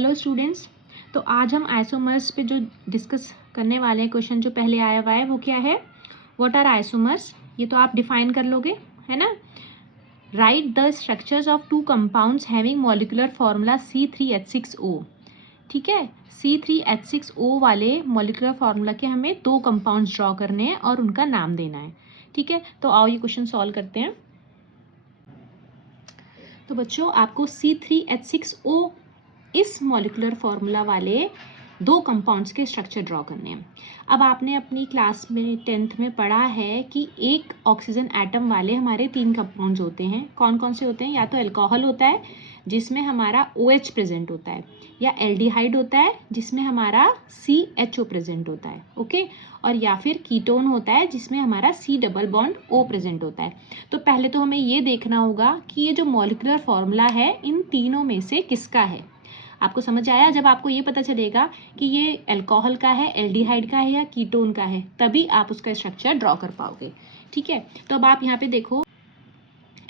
Hello students. तो आज हम आइसोमर्स पे जो डिस्कस करने वाले हैं, क्वेश्चन जो पहले आया हुआ है वो क्या है, व्हाट आर आइसोमर्स। ये तो आप डिफाइन कर लोगे, है ना। Right the structures of two compounds having molecular formula C3H6O। ठीक है, C3H6O वाले मॉलिक्यूलर फॉर्मूला के हमें दो कंपाउंड्स ड्रॉ करने हैं और उनका नाम देना है। ठीक है, तो आओ ये क्वेश्चन सॉल्व करते हैं। तो बच्चों, आपको C3H6O इस मॉलिक्यूलर फॉर्मूला वाले दो कंपाउंड्स के स्ट्रक्चर ड्रॉ करने हैं। अब आपने अपनी क्लास में 10th में पढ़ा है कि एक ऑक्सीजन एटम वाले हमारे तीन कंपाउंड्स होते हैं। कौन कौन से होते हैं? या तो अल्कोहल होता है जिसमें हमारा OH प्रेजेंट होता है, या एल्डिहाइड होता है जिसमें हमारा CHO प्रेजेंट होता है, ओके। और या फिर कीटोन होता है जिसमें हमारा C double bond O present होता है। तो पहले तो हमें ये देखना होगा कि ये जो मॉलिक्यूलर फॉर्मूला है इन तीनों में से किसका है। आपको समझ आया? जब आपको ये पता चलेगा कि ये अल्कोहल का है, एल्डिहाइड का है या कीटोन का है, तभी आप उसका स्ट्रक्चर ड्रॉ कर पाओगे। ठीक है, तो अब आप यहाँ पे देखो,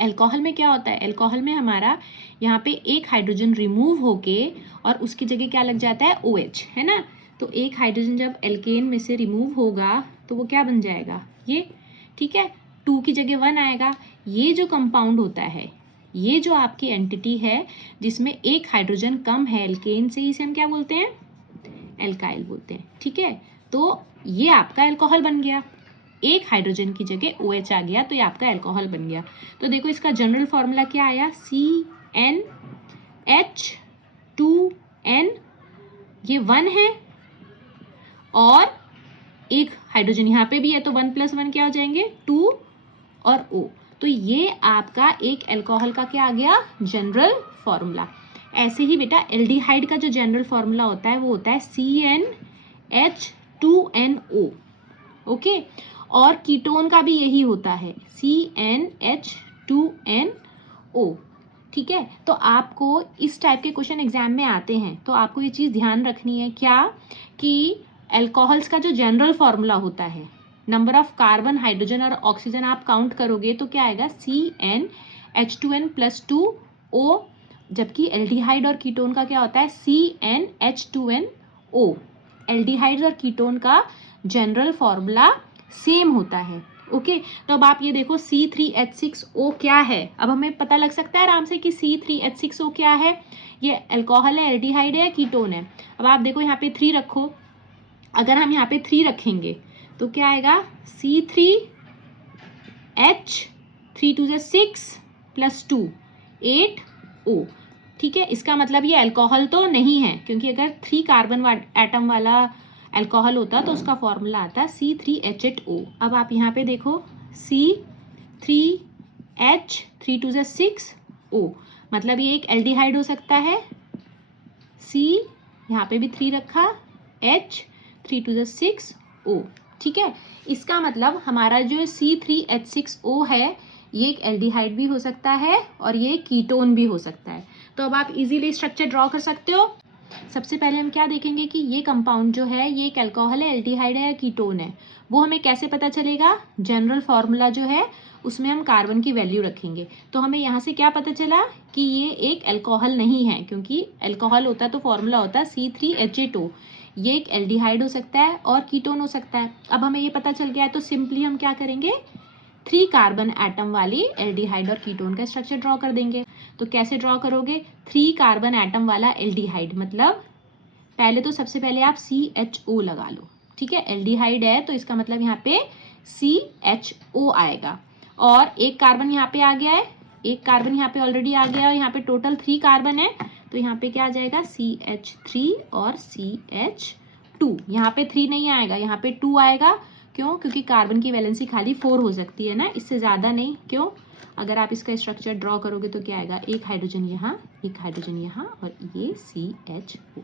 अल्कोहल में क्या होता है। अल्कोहल में हमारा यहाँ पे एक हाइड्रोजन रिमूव होके और उसकी जगह क्या लग जाता है, OH, है ना। तो एक हाइड्रोजन जब एल्केन में से रिमूव होगा तो वो क्या बन जाएगा, ये। ठीक है, 2 की जगह 1 आएगा। ये जो कंपाउंड होता है, ये जो आपकी एंटिटी है जिसमें एक हाइड्रोजन कम है एल्केन से, इसे हम क्या बोलते हैं, एल्काइल बोलते हैं। ठीक है, तो ये आपका अल्कोहल बन गया। एक हाइड्रोजन की जगह OH आ गया तो ये आपका अल्कोहल बन गया। तो देखो इसका जनरल फॉर्मूला क्या आया, CnH2n, ये 1 है और एक हाइड्रोजन यहाँ पे भी है तो 1 + 1 क्या हो जाएंगे, 2 और O। तो ये आपका एक अल्कोहल का क्या आ गया, जनरल फॉर्मूला। ऐसे ही बेटा एल्डिहाइड का जो जनरल फॉर्मूला होता है वो होता है CnH2nO, ओके। और कीटोन का भी यही होता है, CnH2nO। ठीक है, तो आपको इस टाइप के क्वेश्चन एग्जाम में आते हैं तो आपको ये चीज़ ध्यान रखनी है क्या, कि अल्कोहल्स का जो जनरल फॉर्मूला होता है, नंबर ऑफ कार्बन, हाइड्रोजन और ऑक्सीजन आप काउंट करोगे तो क्या आएगा, CnH2n + 2O। जबकि एल्डिहाइड और कीटोन का क्या होता है, CnH2nO। एल्डिहाइड और कीटोन का जनरल फॉर्मूला सेम होता है, ओके। तो अब आप ये देखो C3H6O क्या है। अब हमें पता लग सकता है आराम से कि C3H6O क्या है, ये अल्कोहल है, एल्डिहाइड है या कीटोन है। अब आप देखो यहाँ पे 3 रखो, अगर हम यहाँ पे 3 रखेंगे तो क्या आएगा, C3H, 3 × 6 + 2 8O। ठीक है, इसका मतलब ये अल्कोहल तो नहीं है, क्योंकि अगर 3 कार्बन एटम वाला अल्कोहल होता तो उसका फॉर्मूला आता C3H8O। अब आप यहाँ पे देखो C3H, 3 × 6O, मतलब ये एक एल्डिहाइड हो सकता है। C यहाँ पे भी 3 रखा, H, 3 × 6O। ठीक है, इसका मतलब हमारा जो C3H6O है ये एक एल्डिहाइड भी हो सकता है और ये कीटोन भी हो सकता है। तो अब आप इजीली स्ट्रक्चर ड्रॉ कर सकते हो। सबसे पहले हम क्या देखेंगे कि ये कंपाउंड जो है ये एक अल्कोहल है, एल्डिहाइड है या कीटोन है, वो हमें कैसे पता चलेगा। जनरल फॉर्मूला जो है उसमें हम कार्बन की वैल्यू रखेंगे। तो हमें यहाँ से क्या पता चला कि ये एक अल्कोहल नहीं है, क्योंकि अल्कोहल होता तो फॉर्मूला होता C3H8O। ये एक एल्डिहाइड हो सकता है और कीटोन हो सकता है। अब हमें ये पता चल गया है तो सिंपली हम क्या करेंगे, 3 कार्बन एटम वाली एल्डिहाइड और कीटोन का स्ट्रक्चर ड्रॉ कर देंगे। तो कैसे ड्रॉ करोगे, 3 कार्बन एटम वाला एल्डिहाइड, मतलब पहले तो सबसे पहले आप CHO लगा लो। ठीक है, एल्डिहाइड है तो इसका मतलब यहाँ पे CHO आएगा और एक कार्बन यहाँ पे आ गया है, एक कार्बन यहाँ पे ऑलरेडी आ गया है और यहाँ पे टोटल 3 कार्बन है तो यहाँ पे क्या आ जाएगा, CH3 और CH2। यहाँ पे 3 नहीं आएगा, यहाँ पे 2 आएगा। क्यों? क्योंकि कार्बन की वैलेंसी खाली 4 हो सकती है ना, इससे ज़्यादा नहीं। क्यों? अगर आप इसका स्ट्रक्चर ड्रॉ करोगे तो क्या आएगा, एक हाइड्रोजन यहाँ, एक हाइड्रोजन यहाँ और ये CHO।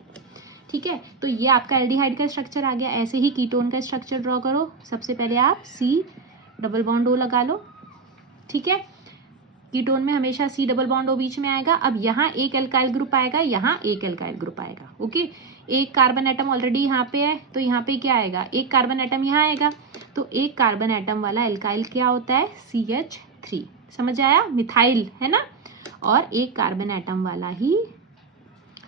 ठीक है, तो ये आपका एल्डिहाइड का स्ट्रक्चर आ गया। ऐसे ही कीटोन का स्ट्रक्चर ड्रॉ करो। सबसे पहले आप C डबल बॉन्ड O लगा लो। ठीक है, कीटोन में हमेशा C डबल बॉन्ड O बीच में आएगा। अब यहाँ एक एल्काइल ग्रुप आएगा, यहाँ एक एल्काइल ग्रुप आएगा, ओके। एक कार्बन एटम ऑलरेडी यहाँ पे है तो यहाँ पे क्या आएगा, एक कार्बन एटम यहाँ आएगा। तो एक कार्बन एटम वाला एल्काइल क्या होता है, CH3। समझ आया, मिथाइल है ना। और एक कार्बन एटम वाला ही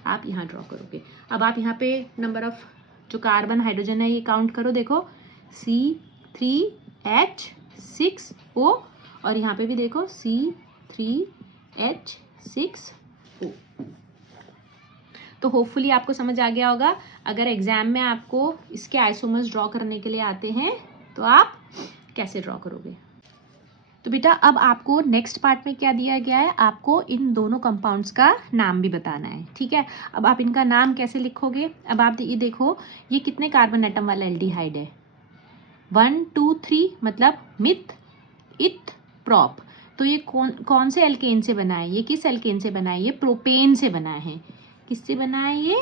आप यहाँ ड्रॉ करोगे। अब आप यहाँ पे नंबर ऑफ जो कार्बन हाइड्रोजन है ये काउंट करो, देखो C3H6O और यहाँ पे भी देखो C3H6O। तो होपफुली आपको समझ आ गया होगा। अगर एग्जाम में आपको इसके आइसोमर्स ड्रॉ करने के लिए आते हैं तो आप कैसे ड्रॉ करोगे। तो बेटा अब आपको नेक्स्ट पार्ट में क्या दिया गया है, आपको इन दोनों कंपाउंड्स का नाम भी बताना है, ठीक है। अब आप इनका नाम कैसे लिखोगे, अब आप ये देखो ये कितने कार्बन एटम वाला एल्डिहाइड है, 1 2 3 मतलब मिथ इथ प्रॉप। तो ये कौन से एल्केन से बना है, ये किस एल्केन से बना है, ये प्रोपेन से बना है। किससे बना है, ये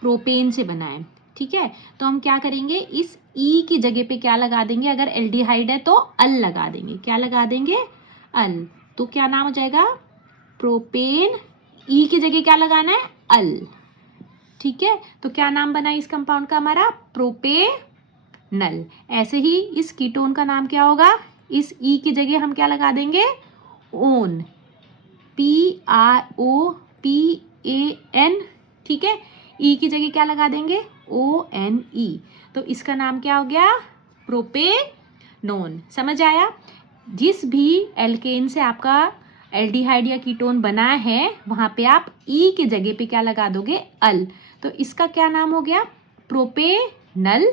प्रोपेन से बना है, ठीक है। तो हम क्या करेंगे, इस ई की जगह पे क्या लगा देंगे, अगर एल्डिहाइड है तो अल लगा देंगे, क्या लगा देंगे, अल। तो क्या नाम हो जाएगा, प्रोपेन। ई की जगह क्या लगाना है, अल, ठीक है। तो क्या नाम बना इस कंपाउंड का हमारा, प्रोपेनल। ऐसे ही इस कीटोन का नाम क्या होगा, इस ई की जगह हम क्या लगा देंगे, ओन, PROPAN, ठीक है। ई की जगह क्या लगा देंगे, ONE। तो इसका नाम क्या हो गया, प्रोपेनोन। समझ आया। जिस भी एल्केन से आपका एल्डिहाइड या कीटोन बना है वहां पे आप ई की जगह पे क्या लगा दोगे, अल। तो इसका क्या नाम हो गया, प्रोपेनल,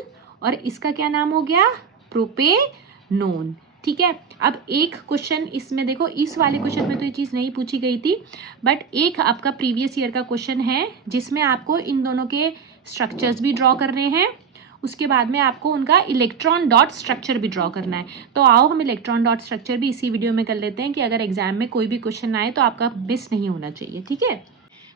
और इसका क्या नाम हो गया, प्रोपेनोन, ठीक है। अब एक क्वेश्चन इसमें देखो, इस वाले क्वेश्चन में तो ये चीज़ नहीं पूछी गई थी, बट एक आपका प्रीवियस ईयर का क्वेश्चन है जिसमें आपको इन दोनों के स्ट्रक्चर्स भी ड्रॉ करने हैं, उसके बाद में आपको उनका इलेक्ट्रॉन डॉट स्ट्रक्चर भी ड्रॉ करना है। तो आओ हम इलेक्ट्रॉन डॉट स्ट्रक्चर भी इसी वीडियो में कर लेते हैं कि अगर एग्जाम में कोई भी क्वेश्चन आए तो आपका मिस नहीं होना चाहिए, ठीक है।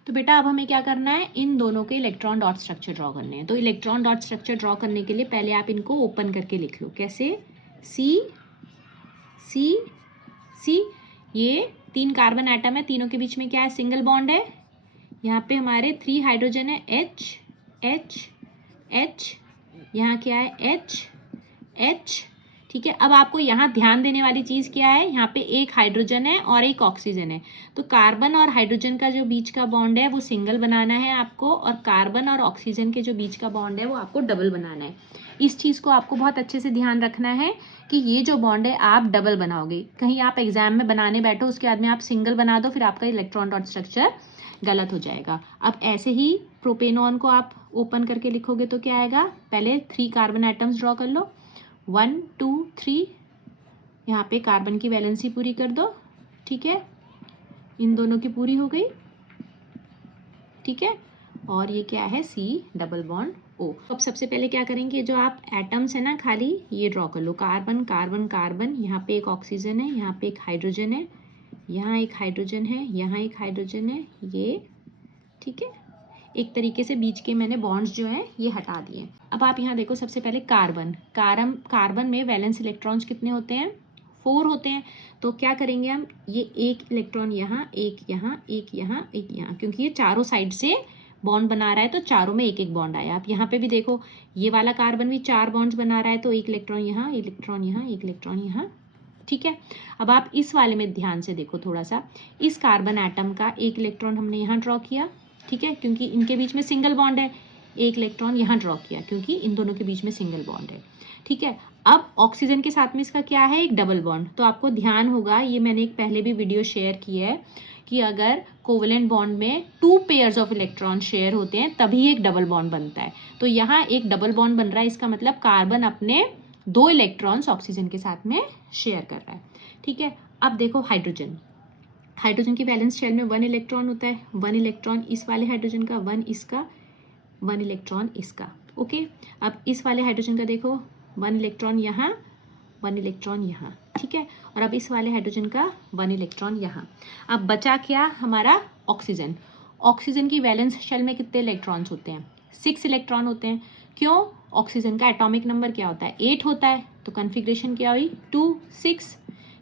तो बेटा अब हमें क्या करना है, इन दोनों के इलेक्ट्रॉन डॉट स्ट्रक्चर ड्रॉ करने हैं। तो इलेक्ट्रॉन डॉट स्ट्रक्चर ड्रॉ करने के लिए पहले आप इनको ओपन करके लिख लो, कैसे, सी सी सी, ये 3 कार्बन एटम है, तीनों के बीच में क्या है, सिंगल बॉन्ड है। यहाँ पे हमारे 3 हाइड्रोजन है, H H H, यहाँ क्या है, H H, ठीक है। अब आपको यहाँ ध्यान देने वाली चीज़ क्या है, यहाँ पे एक हाइड्रोजन है और एक ऑक्सीजन है। तो कार्बन और हाइड्रोजन का जो बीच का बॉन्ड है वो सिंगल बनाना है आपको, और कार्बन और ऑक्सीजन के जो बीच का बॉन्ड है वो आपको डबल बनाना है। इस चीज़ को आपको बहुत अच्छे से ध्यान रखना है कि ये जो बॉन्ड है आप डबल बनाओगे। कहीं आप एग्जाम में बनाने बैठो उसके बाद में आप सिंगल बना दो, फिर आपका इलेक्ट्रॉन डॉट स्ट्रक्चर गलत हो जाएगा। अब ऐसे ही प्रोपेनॉन को आप ओपन करके लिखोगे तो क्या आएगा, पहले 3 कार्बन एटम्स ड्रॉ कर लो, 1 2 3, यहाँ पे कार्बन की वैलेंसी पूरी कर दो, ठीक है, इन दोनों की पूरी हो गई, ठीक है। और ये क्या है, C डबल बॉन्ड O। अब सबसे पहले क्या करेंगे, जो आप एटम्स है ना खाली ये ड्रॉ कर लो, कार्बन कार्बन कार्बन, यहाँ पे एक ऑक्सीजन है, यहाँ पे एक हाइड्रोजन है, यहाँ एक हाइड्रोजन है, यहाँ एक हाइड्रोजन है, ये, ठीक है। एक तरीके से बीच के मैंने बॉन्ड्स जो है ये हटा दिए। अब आप यहाँ देखो, सबसे पहले कार्बन में वैलेंस इलेक्ट्रॉन्स कितने होते हैं, 4 होते हैं। तो क्या करेंगे हम, ये एक इलेक्ट्रॉन यहाँ, एक यहाँ, एक यहाँ, एक यहाँ, क्योंकि ये चारों साइड से बॉन्ड बना रहा है तो चारों में एक एक बॉन्ड आया। आप यहाँ पे भी देखो, ये वाला कार्बन भी 4 बॉन्ड्स बना रहा है, तो एक इलेक्ट्रॉन यहाँ, एक इलेक्ट्रॉन यहाँ, एक इलेक्ट्रॉन यहाँ, ठीक है। अब आप इस वाले में ध्यान से देखो थोड़ा सा, इस कार्बन एटम का एक इलेक्ट्रॉन हमने यहाँ ड्रॉ किया, ठीक है, क्योंकि इनके बीच में सिंगल बॉन्ड है। एक इलेक्ट्रॉन यहाँ ड्रॉ किया क्योंकि इन दोनों के बीच में सिंगल बॉन्ड है, ठीक है। अब ऑक्सीजन के साथ में इसका क्या है, एक डबल बॉन्ड। तो आपको ध्यान होगा, ये मैंने एक पहले भी वीडियो शेयर की है कि अगर कोवेलेंट बॉन्ड में 2 पेयर्स ऑफ इलेक्ट्रॉन शेयर होते हैं तभी एक डबल बॉन्ड बनता है। तो यहाँ एक डबल बॉन्ड बन रहा है, इसका मतलब कार्बन अपने 2 इलेक्ट्रॉन्स ऑक्सीजन के साथ में शेयर कर रहा है, ठीक है। अब देखो हाइड्रोजन की वैलेंस शेल में 1 इलेक्ट्रॉन होता है, 1 इलेक्ट्रॉन इस वाले हाइड्रोजन का, 1 इसका, 1 इलेक्ट्रॉन इसका, ओके। अब इस वाले हाइड्रोजन का देखो, 1 इलेक्ट्रॉन यहाँ, 1 इलेक्ट्रॉन यहाँ, ठीक है। और अब इस वाले हाइड्रोजन का 1 इलेक्ट्रॉन यहाँ। अब बचा क्या हमारा, ऑक्सीजन की वैलेंस शेल में कितने इलेक्ट्रॉन्स होते हैं, 6 इलेक्ट्रॉन होते हैं। क्यों, ऑक्सीजन का एटॉमिक नंबर क्या होता है, 8 होता है, तो कन्फिग्रेशन क्या हुई, 2 6,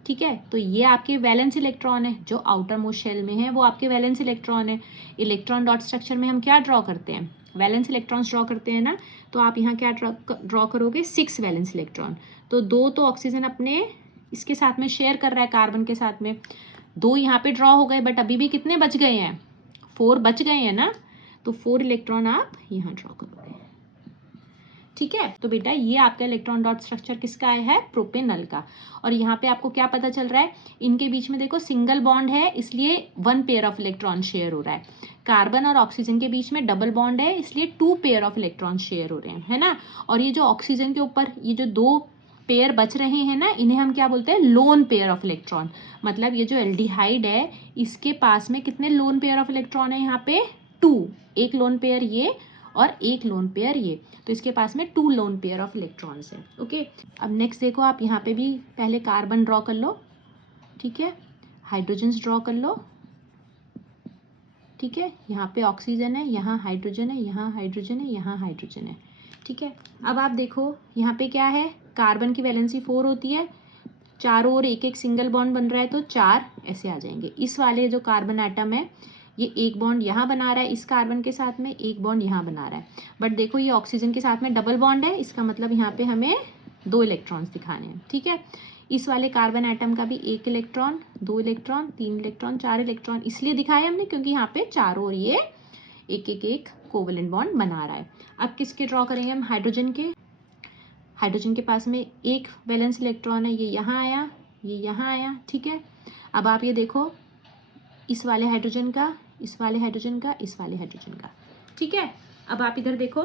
ठीक है। तो ये आपके वैलेंस इलेक्ट्रॉन है, जो आउटर मोस्ट शेल में है वो आपके वैलेंस इलेक्ट्रॉन है। इलेक्ट्रॉन डॉट स्ट्रक्चर में हम क्या ड्रॉ करते हैं, वैलेंस इलेक्ट्रॉन्स ड्रॉ करते हैं ना। तो आप यहाँ क्या ड्रॉ करोगे, 6 वैलेंस इलेक्ट्रॉन। तो 2 तो ऑक्सीजन अपने इसके साथ में शेयर कर रहा है, कार्बन के साथ में, 2 यहाँ पे ड्रॉ हो गए, बट अभी भी कितने बच गए हैं, 4 बच गए हैं ना। तो 4 इलेक्ट्रॉन आप यहाँ ड्रॉ करोगे। ठीक है, तो बेटा ये आपका इलेक्ट्रॉन डॉट स्ट्रक्चर किसका आया है, प्रोपेनल का। और यहाँ पे आपको क्या पता चल रहा है, इनके बीच में देखो सिंगल बॉन्ड है इसलिए 1 पेयर ऑफ इलेक्ट्रॉन शेयर हो रहा है। कार्बन और ऑक्सीजन के बीच में डबल बॉन्ड है इसलिए 2 पेयर ऑफ इलेक्ट्रॉन शेयर हो रहे हैं, है ना। और ये जो ऑक्सीजन के ऊपर ये जो 2 पेयर बच रहे हैं ना, इन्हें हम क्या बोलते हैं, लोन पेयर ऑफ इलेक्ट्रॉन। मतलब ये जो एल्डिहाइड है इसके पास में कितने लोन पेयर ऑफ इलेक्ट्रॉन है, यहाँ पे 2, एक लोन पेयर ये और एक लोन पेयर ये, तो इसके पास में 2 लोन पेयर ऑफ इलेक्ट्रॉन्स है। ओके, अब नेक्स्ट देखो, आप यहाँ पे भी पहले कार्बन ड्रॉ कर लो, ठीक है, हाइड्रोजन्स ड्रॉ कर लो, ठीक है, यहाँ पे ऑक्सीजन है, यहाँ हाइड्रोजन है, यहाँ हाइड्रोजन है, यहाँ हाइड्रोजन है, ठीक है। अब आप देखो यहाँ पे क्या है, कार्बन की वैलेंसी 4 होती है, चारों ओर एक एक सिंगल बॉन्ड बन रहा है तो 4 ऐसे आ जाएंगे। इस वाले जो कार्बन एटम है ये एक बॉन्ड यहाँ बना रहा है इस कार्बन के साथ में, एक बॉन्ड यहाँ बना रहा है, बट देखो ये ऑक्सीजन के साथ में डबल बॉन्ड है, इसका मतलब यहाँ पे हमें 2 इलेक्ट्रॉन्स दिखाने हैं, ठीक है। इस वाले कार्बन एटम का भी 1 इलेक्ट्रॉन, 2 इलेक्ट्रॉन, 3 इलेक्ट्रॉन, 4 इलेक्ट्रॉन इसलिए दिखाया हमने क्योंकि यहाँ पे चारों ओर ये एक कोवेलेंट बॉन्ड बना रहा है। अब किसके ड्रॉ करेंगे हम, हाइड्रोजन के। हाइड्रोजन के पास में 1 वैलेंस इलेक्ट्रॉन है, ये यहाँ आया, ये यहाँ आया, ठीक है। अब आप ये देखो इस वाले हाइड्रोजन का, इस वाले हाइड्रोजन का, इस वाले हाइड्रोजन का, ठीक है। अब आप इधर देखो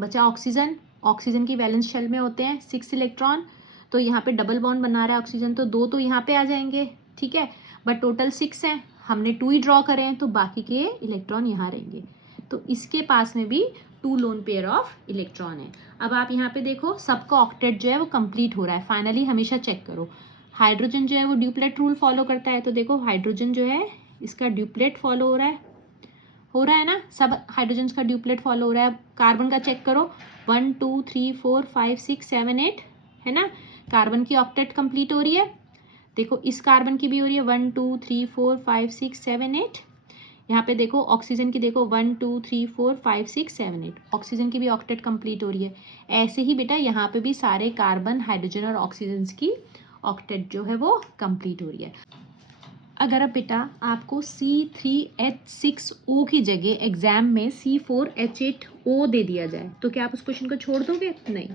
बचा ऑक्सीजन। ऑक्सीजन की वैलेंस शेल में होते हैं 6 इलेक्ट्रॉन, तो यहाँ पे डबल बॉन्ड बना रहा है ऑक्सीजन, तो 2 तो यहाँ पे आ जाएंगे, ठीक है, बट टोटल 6 हैं, हमने 2 ही ड्रॉ करे हैं तो बाकी के इलेक्ट्रॉन यहाँ रहेंगे, तो इसके पास में भी 2 लोन पेयर ऑफ इलेक्ट्रॉन है। अब आप यहाँ पे देखो सबका ऑक्टेट जो है वो कंप्लीट हो रहा है। फाइनली हमेशा चेक करो, हाइड्रोजन जो है वो ड्यूप्लेट रूल फॉलो करता है, तो देखो हाइड्रोजन जो है इसका ड्यूप्लेट फॉलो हो रहा है ना, सब हाइड्रोजन का ड्यूप्लेट फॉलो हो रहा है। कार्बन का चेक करो, 1 2 3 4 5 6 7 8 है ना, कार्बन की ऑक्टेट कंप्लीट हो रही है। देखो इस कार्बन की भी हो रही है 1 2 3 4 5 6 7 8। यहाँ पे देखो ऑक्सीजन की, देखो 1 2 3 4 5 6 7 8, ऑक्सीजन की भी ऑक्टेट कंप्लीट हो रही है। ऐसे ही बेटा यहाँ पे भी सारे कार्बन, हाइड्रोजन और ऑक्सीजन की ऑक्टेट जो है वो कंप्लीट हो रही है। अगर अब बेटा आपको C3H6O की जगह एग्जाम में C4H8O दे दिया जाए तो क्या आप उस क्वेश्चन को छोड़ दोगे? नहीं,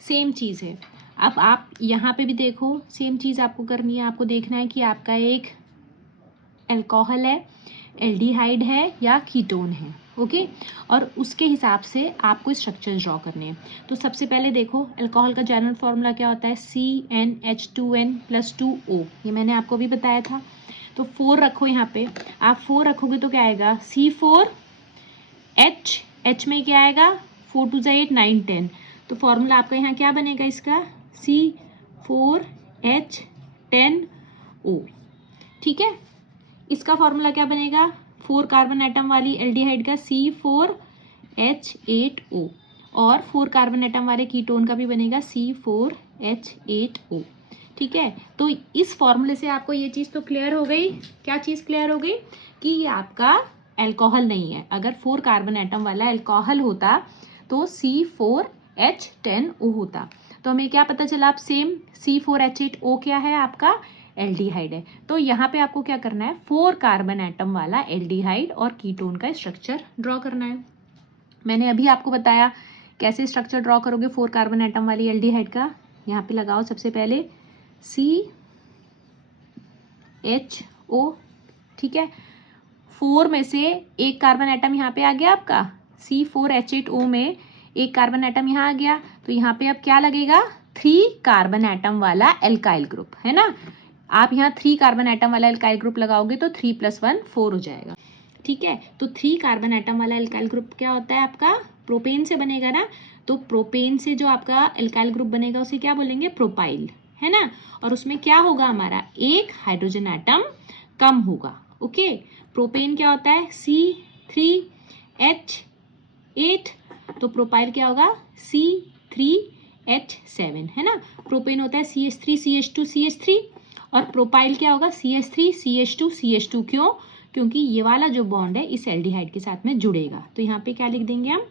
सेम चीज़ है। अब आप यहाँ पे भी देखो सेम चीज़ आपको करनी है, आपको देखना है कि आपका एक अल्कोहल है, एल्डिहाइड है या कीटोन है, ओके, और उसके हिसाब से आपको स्ट्रक्चर ड्रॉ करने हैं। तो सबसे पहले देखो अल्कोहल का जनरल फॉर्मूला क्या होता है, CnH2n+2O, ये मैंने आपको भी बताया था। तो 4 रखो यहाँ पे, आप 4 रखोगे तो क्या आएगा, C4H, H में क्या आएगा, 4 2 8 9 10, तो फॉर्मूला आपका यहाँ क्या बनेगा इसका, C4H10O, ठीक है। इसका फॉर्मूला क्या बनेगा, 4 कार्बन एटम वाली एल्डिहाइड का C4H8O, और 4 कार्बन एटम वाले कीटोन का भी बनेगा C4H8O, ठीक है। तो इस फॉर्मूले से आपको ये चीज़ तो क्लियर हो गई, क्या चीज़ क्लियर हो गई, कि ये आपका अल्कोहल नहीं है। अगर 4 कार्बन एटम वाला अल्कोहल होता तो C4H10O होता। तो हमें क्या पता चला, आप सेम C4H8O क्या है, आपका एल्डिहाइड है। तो यहाँ पे आपको क्या करना है, 4 कार्बन एटम वाला एल्डिहाइड और कीटोन का स्ट्रक्चर ड्रॉ करना है। मैंने अभी आपको बताया कैसे स्ट्रक्चर ड्रॉ करोगे 4 कार्बन एटम वाली एल्डिहाइड का। यहाँ पे लगाओ सबसे पहले CHO, ठीक है, 4 में से एक कार्बन एटम यहाँ पे आ गया आपका, C4H8O में एक कार्बन एटम यहाँ आ गया, तो यहाँ पे अब क्या लगेगा, 3 कार्बन एटम वाला एल्काइल ग्रुप, है ना। आप यहाँ 3 कार्बन एटम वाला एल्काइल ग्रुप लगाओगे तो 3 + 1 4 हो जाएगा, ठीक है। तो 3 कार्बन एटम वाला एल्काइल ग्रुप क्या होता है आपका, प्रोपेन से बनेगा ना, तो प्रोपेन से जो आपका एल्काइल ग्रुप बनेगा उसे क्या बोलेंगे, प्रोपाइल, है ना। और उसमें क्या होगा, हमारा एक हाइड्रोजन एटम कम होगा, ओके। प्रोपेन क्या होता है, C3H8, तो प्रोपाइल क्या होगा, C3H7, है ना। प्रोपेन होता है CH3CH2CH3, और प्रोपाइल क्या होगा, CH3CH2CH2, क्यों, क्योंकि ये वाला जो बॉन्ड है इस एल्डिहाइड के साथ में जुड़ेगा। तो यहाँ पे क्या लिख देंगे हम,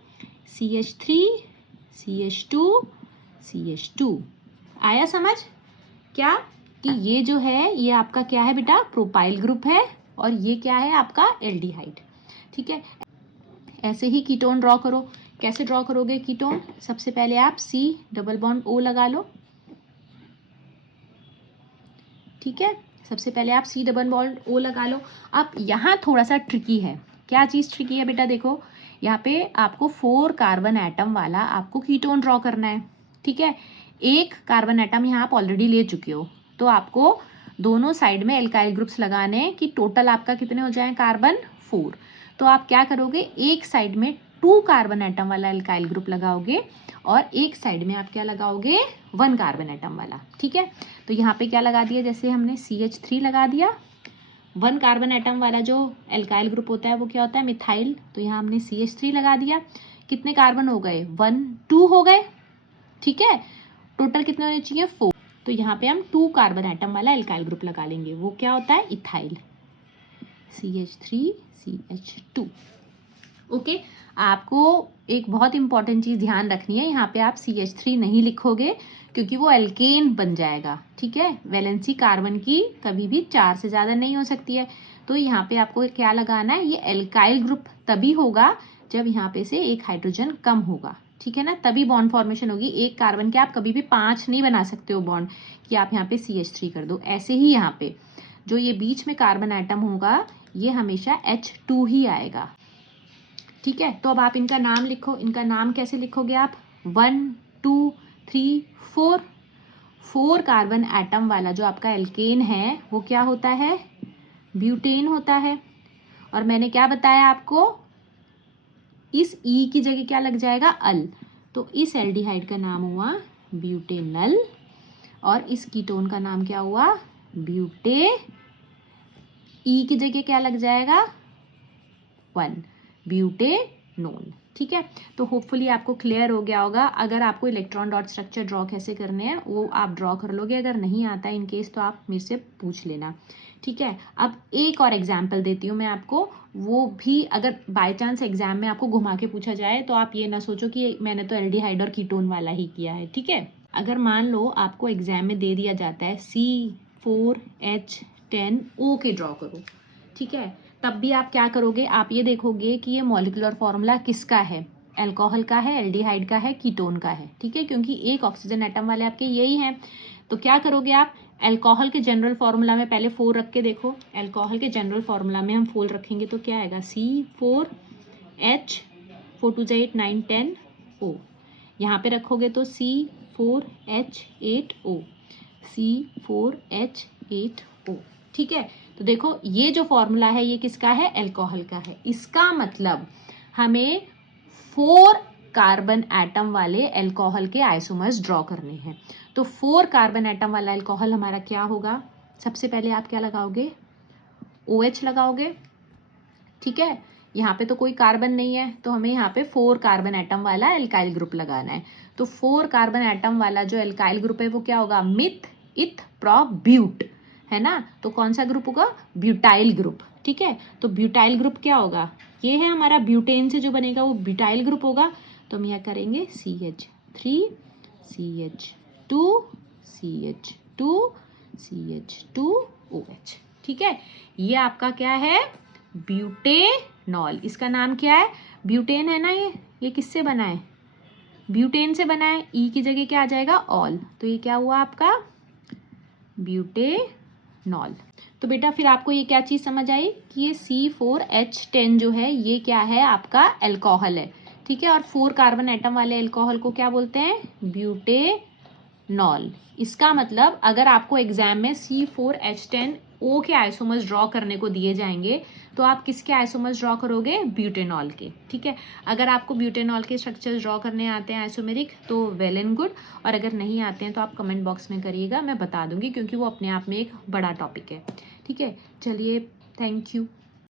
CH3CH2CH2। आया समझ, क्या कि ये जो है ये आपका क्या है बेटा, प्रोपाइल ग्रुप है, और ये क्या है आपका एल्डिहाइड, ठीक है। ऐसे ही कीटोन ड्रॉ करो। कैसे ड्रॉ करोगे कीटोन? सबसे पहले आप C डबल बॉन्ड O लगा लो, ठीक है। सबसे पहले आप C डबल बॉन्ड O लगा लो। अब यहाँ थोड़ा सा ट्रिकी है। क्या चीज़ ट्रिकी है बेटा? देखो यहाँ पे आपको 4 कार्बन एटम वाला आपको कीटोन ड्रॉ करना है, ठीक है। एक कार्बन एटम यहाँ आप ऑलरेडी ले चुके हो, तो आपको दोनों साइड में एल्काइल ग्रुप्स लगाने हैं कि टोटल आपका कितने हो जाए कार्बन? 4। तो आप क्या करोगे, एक साइड में 2 कार्बन एटम वाला एल्काइल ग्रुप लगाओगे और एक साइड में आप क्या लगाओगे? 1 कार्बन एटम वाला, ठीक है। तो यहाँ पे क्या लगा दिया? जैसे हमने CH3 लगा दिया। 1 कार्बन एटम वाला जो एल्काइल ग्रुप होता है वो क्या होता है? मिथाइल। तो यहाँ हमने CH3 लगा दिया। कितने कार्बन हो गए? 1 2 हो गए, ठीक है। टोटल कितने होने चाहिए? 4। तो यहाँ पे हम 2 कार्बन एटम वाला एल्काइल ग्रुप लगा लेंगे। वो क्या होता है? Ethyl, CH3 CH2। ओके, आपको एक बहुत इंपॉर्टेंट चीज़ ध्यान रखनी है, यहाँ पे आप CH3 नहीं लिखोगे क्योंकि वो एल्केन बन जाएगा, ठीक है। वैलेंसी कार्बन की कभी भी 4 से ज़्यादा नहीं हो सकती है। तो यहाँ पे आपको क्या लगाना है? ये एल्काइल ग्रुप तभी होगा जब यहाँ पे से एक हाइड्रोजन कम होगा, ठीक है ना, तभी बॉन्ड फॉर्मेशन होगी। एक कार्बन के आप कभी भी 5 नहीं बना सकते हो बॉन्ड कि आप यहाँ पे CH3 कर दो। ऐसे ही यहाँ पे जो ये बीच में कार्बन एटम होगा ये हमेशा H2 ही आएगा, ठीक है। तो अब आप इनका नाम लिखो। इनका नाम कैसे लिखोगे आप? 1 2 3 4। 4 कार्बन एटम वाला जो आपका एल्केन है वो क्या होता है? ब्यूटेन होता है। और मैंने क्या बताया आपको? इस E की जगह क्या लग जाएगा? अल। तो इस एल्डिहाइड का नाम हुआ ब्यूटेनल और इस कीटोन का नाम क्या हुआ? ब्यूटे। E की जगह क्या लग जाएगा? 1, ब्यूटेनोन, ठीक है। तो होपफुली आपको क्लियर हो गया होगा। अगर आपको इलेक्ट्रॉन डॉट स्ट्रक्चर ड्रॉ कैसे करने हैं वो आप ड्रॉ कर लोगे। अगर नहीं आता है इन केस तो आप मेरे से पूछ लेना, ठीक है। अब एक और एग्जाम्पल देती हूँ मैं आपको, वो भी अगर बाय चांस एग्जाम में आपको घुमा के पूछा जाए तो आप ये ना सोचो कि मैंने तो एल्डिहाइड और कीटोन वाला ही किया है, ठीक है। अगर मान लो आपको एग्जाम में दे दिया जाता है C4H10O के ड्रॉ करो, ठीक है, तब भी आप क्या करोगे? आप ये देखोगे कि ये मॉलिक्यूलर फॉर्मूला किसका है? अल्कोहल का है, एल्डिहाइड का है, कीटोन का है, ठीक है, क्योंकि एक ऑक्सीजन एटम वाले आपके यही हैं। तो क्या करोगे आप? अल्कोहल के जनरल फॉर्मूला में पहले 4 रख के देखो। अल्कोहल के जनरल फॉर्मूला में हम 4 रखेंगे तो क्या आएगा? C4H 4 2 8 9 10 O। यहाँ पे रखोगे तो C4H8O, C4H8O, ठीक है। तो देखो ये जो फॉर्मूला है ये किसका है? अल्कोहल का है। इसका मतलब हमें 4 कार्बन एटम वाले अल्कोहल के आइसोमर्स ड्रॉ करने हैं। तो 4 कार्बन एटम वाला अल्कोहल हमारा क्या होगा? सबसे पहले आप क्या लगाओगे? OH लगाओगे, ठीक है। यहाँ पे तो कोई कार्बन नहीं है तो हमें यहाँ पे 4 कार्बन एटम वाला एल्काइल ग्रुप लगाना है। तो 4 कार्बन एटम वाला जो एल्काइल ग्रुप है वो क्या होगा? मिथ इथ प्रो ब्यूट, है ना। तो कौन सा ग्रुप होगा? ब्यूटाइल ग्रुप, ठीक है। तो ब्यूटाइल ग्रुप क्या होगा? ये है हमारा ब्यूटेन से जो बनेगा वो ब्यूटाइल ग्रुप होगा। तो हम यहाँ करेंगे CH3 CH2 CH2 CH2OH, ठीक है। ये आपका क्या है? ब्यूटेनॉल। इसका नाम क्या है? ब्यूटेन है ना। ये किससे बना है? ब्यूटेन से बना है। ई की जगह क्या आ जाएगा? ऑल। तो ये क्या हुआ आपका? ब्यूटेनॉल। तो बेटा फिर आपको ये क्या चीज़ समझ आई कि ये C4H10 जो है ये क्या है? आपका अल्कोहल है, ठीक है। और 4 कार्बन एटम वाले अल्कोहल को क्या बोलते हैं? ब्यूटेनॉल। इसका मतलब अगर आपको एग्जाम में C4H10O के आइसोमर्स ड्रॉ करने को दिए जाएंगे तो आप किसके आइसोमर्स ड्रॉ करोगे? ब्यूटेनॉल के, ठीक है। अगर आपको ब्यूटेनॉल के स्ट्रक्चर्स ड्रॉ करने आते हैं आइसोमेरिक तो वेल एंड गुड, और अगर नहीं आते हैं तो आप कमेंट बॉक्स में करिएगा, मैं बता दूंगी क्योंकि वो अपने आप में एक बड़ा टॉपिक है, ठीक है। चलिए, थैंक यू।